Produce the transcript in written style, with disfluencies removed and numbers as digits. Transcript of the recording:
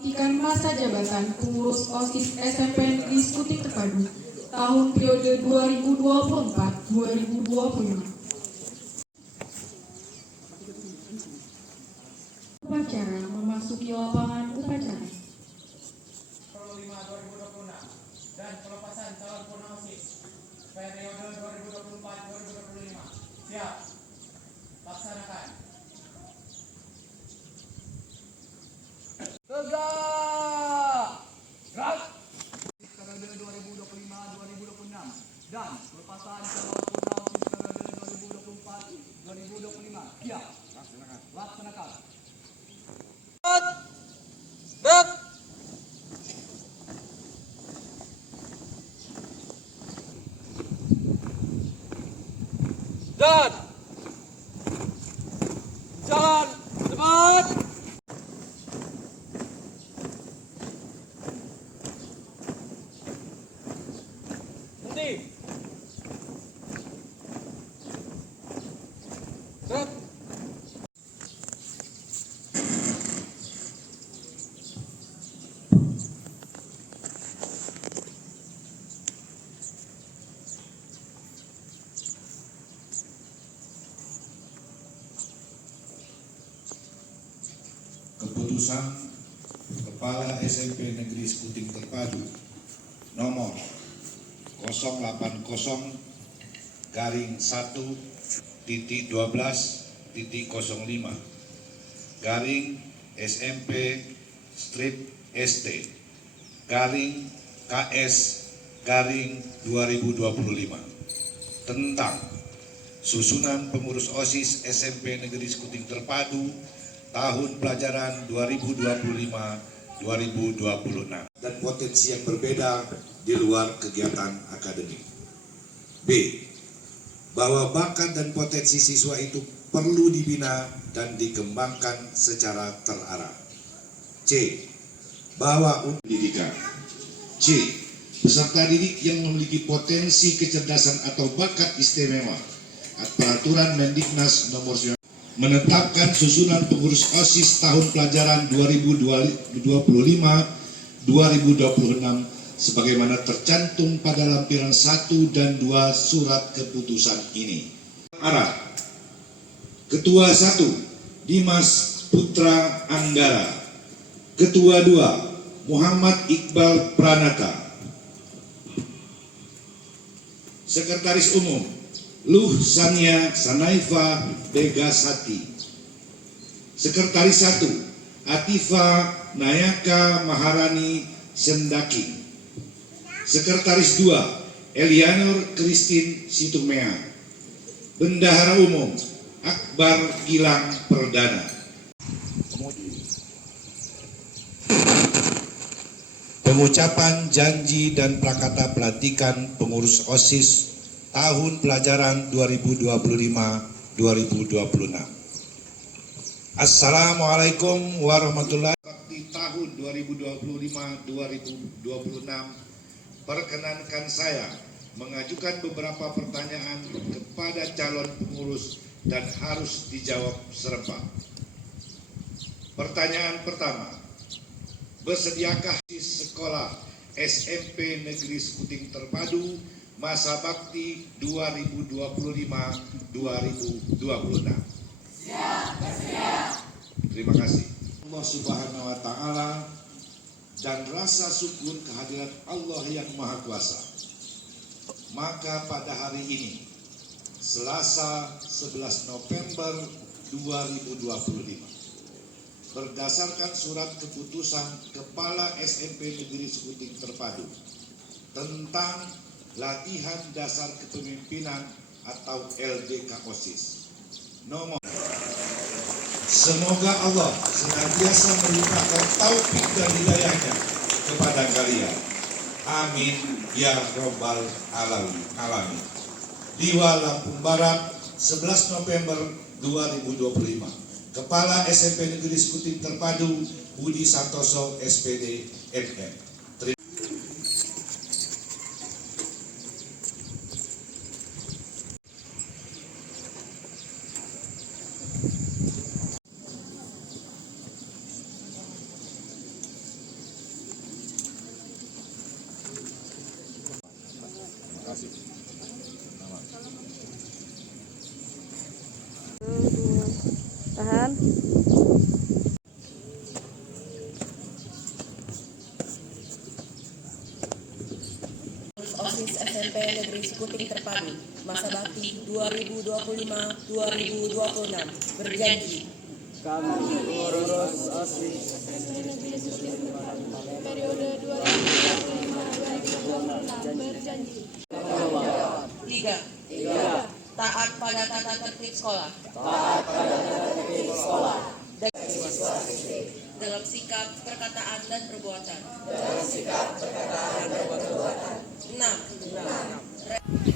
Pelantikan masa jabatan pengurus Osis Smpn Sekuting Terpadu tahun periode 2024-2025. Upacara memasuki lapangan upacara. 5-2026 dan pelepasan calon purna OSIS periode 2024-2025. Siap. Laksanakan. Tegak! Gerak! Periode 2025-2026 dan pelepasan calon purna OSIS periode 2024-2025. Siap. Laksanakan. Gerak! Dan jalan cepat. Berhenti. Gerak. Keputusan Kepala SMP Negeri Sekuting Terpadu nomor 0,1-12-05-SMP-ST-KS-2025 tentang susunan pengurus OSIS SMP Negeri Sekuting Terpadu tahun pelajaran 2025-2026 dan potensi yang berbeda di luar kegiatan akademik. B. Bahwa bakat dan potensi siswa itu perlu dibina dan dikembangkan secara terarah. C. Bahwa pendidikan. C. Peserta didik yang memiliki potensi kecerdasan atau bakat istimewa. Peraturan Mendiknas nomor 9 menetapkan susunan pengurus OSIS tahun pelajaran 2025-2026 sebagaimana tercantum pada lampiran 1 dan 2 surat keputusan ini. Arah. Ketua 1 Dimas Putra Anggara. Ketua 2 Muhammad Iqbal Pranata. Sekretaris Umum Luh Sania Sanaifa Begasati. Sekretaris 1 Atifa Nayaka Maharani Sendaki. Sekretaris 2 Elianor Kristin Situmea. Bendahara Umum Akbar Gilang Perdana. Pengucapan janji dan prakata pelantikan pengurus OSIS tahun pelajaran 2025-2026. Assalamualaikum warahmatullahi wabarakatuh. Di tahun 2025-2026, perkenankan saya mengajukan beberapa pertanyaan kepada calon pengurus dan harus dijawab serempak. Pertanyaan pertama, bersediakah sekolah SMP Negeri Sekuting Terpadu masa bakti 2025-2026? Siap, bersedia. Terima kasih. Allah Subhanahu wa Ta'ala dan rasa syukur kehadiran Allah yang Maha Kuasa. Maka pada hari ini, Selasa 11 November 2025, berdasarkan surat keputusan Kepala SMP Negeri Sekuting Terpadu tentang latihan dasar kepemimpinan atau LDK OSIS nomor. Semoga Allah senantiasa melimpahkan taufik dan hidayahnya kepada kalian. Amin ya robbal alamin. Diwa Lampung Barat 11 November 2025. Kepala SMP Negeri Sekuting Terpadu Budi Santoso SPD MM. silakan. OSIS Smpn Sekuting Terpadu masa bakti 2025-2026 berjanji Kami pengurus OSIS periode 2025-2026 berjanji 3. Taat pada tata tertib sekolah dalam sikap, perkataan, dan perbuatan. 6.